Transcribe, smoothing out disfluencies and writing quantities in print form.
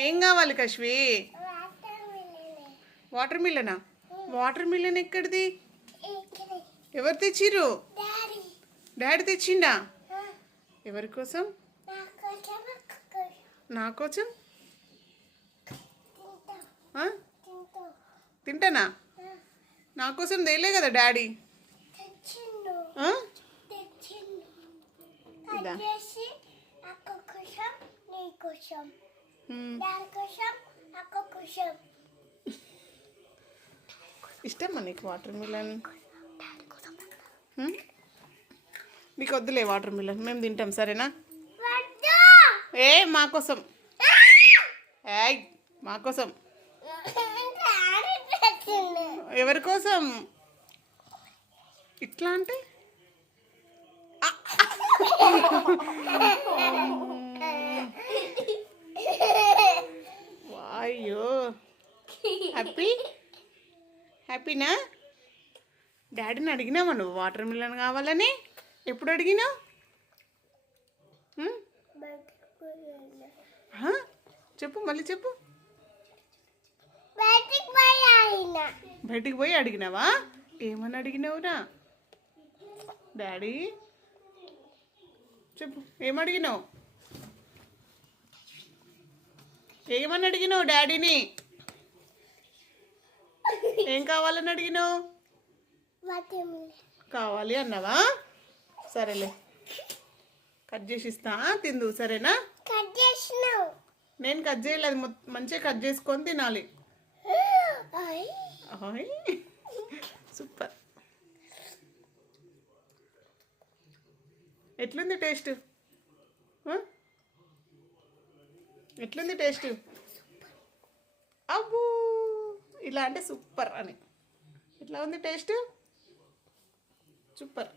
ఏం కావాలి Kashvi? Water మిల్లనా? Water మిల్లన్ ఎక్కడిది? ఎవరు తెచ్చిర్రు? డాడీ తెచ్చిండా? ఎవరి కోసం? నా కోసం. తింటానా? నా కోసం తేలే కదా డాడీ. ఇదా ఇష్టమా నీకు వాటర్ మిలన్? నీకు వద్దులే వాటర్ మిలన్, మేము తింటాం సరేనా? ఏ మా కోసం, ఏయ్ మా కోసం. ఎవరి కోసం? ఇట్లా అంటే అయ్యో. హ్యాపీనా? డాడీని అడిగినావా నువ్వు వాటర్ మిలన్ కావాలని? ఎప్పుడు అడిగినావు? చెప్పు, మళ్ళీ చెప్పు. బయటికి పోయి అడిగినావా? ఏమని అడిగినావురా డాడీ? చెప్పు, ఏమడిగినావు? ఏమని అడిగినావు డాడీని? ఏం కావాలని అడిగినావు? కావాలి అన్నావా? సరేలే, కట్ చేసి ఇస్తా, తిందు సరేనా? నేను కట్ చేయలేదు, మంచిగా కట్ చేసుకొని తినాలి. సూపర్. ఎట్లుంది టేస్ట్? ఎట్లుంది టేస్ట్? అబ్బో, ఇలా అంటే సూపర్ అని. ఎట్లా ఉంది టేస్ట్? సూపర్.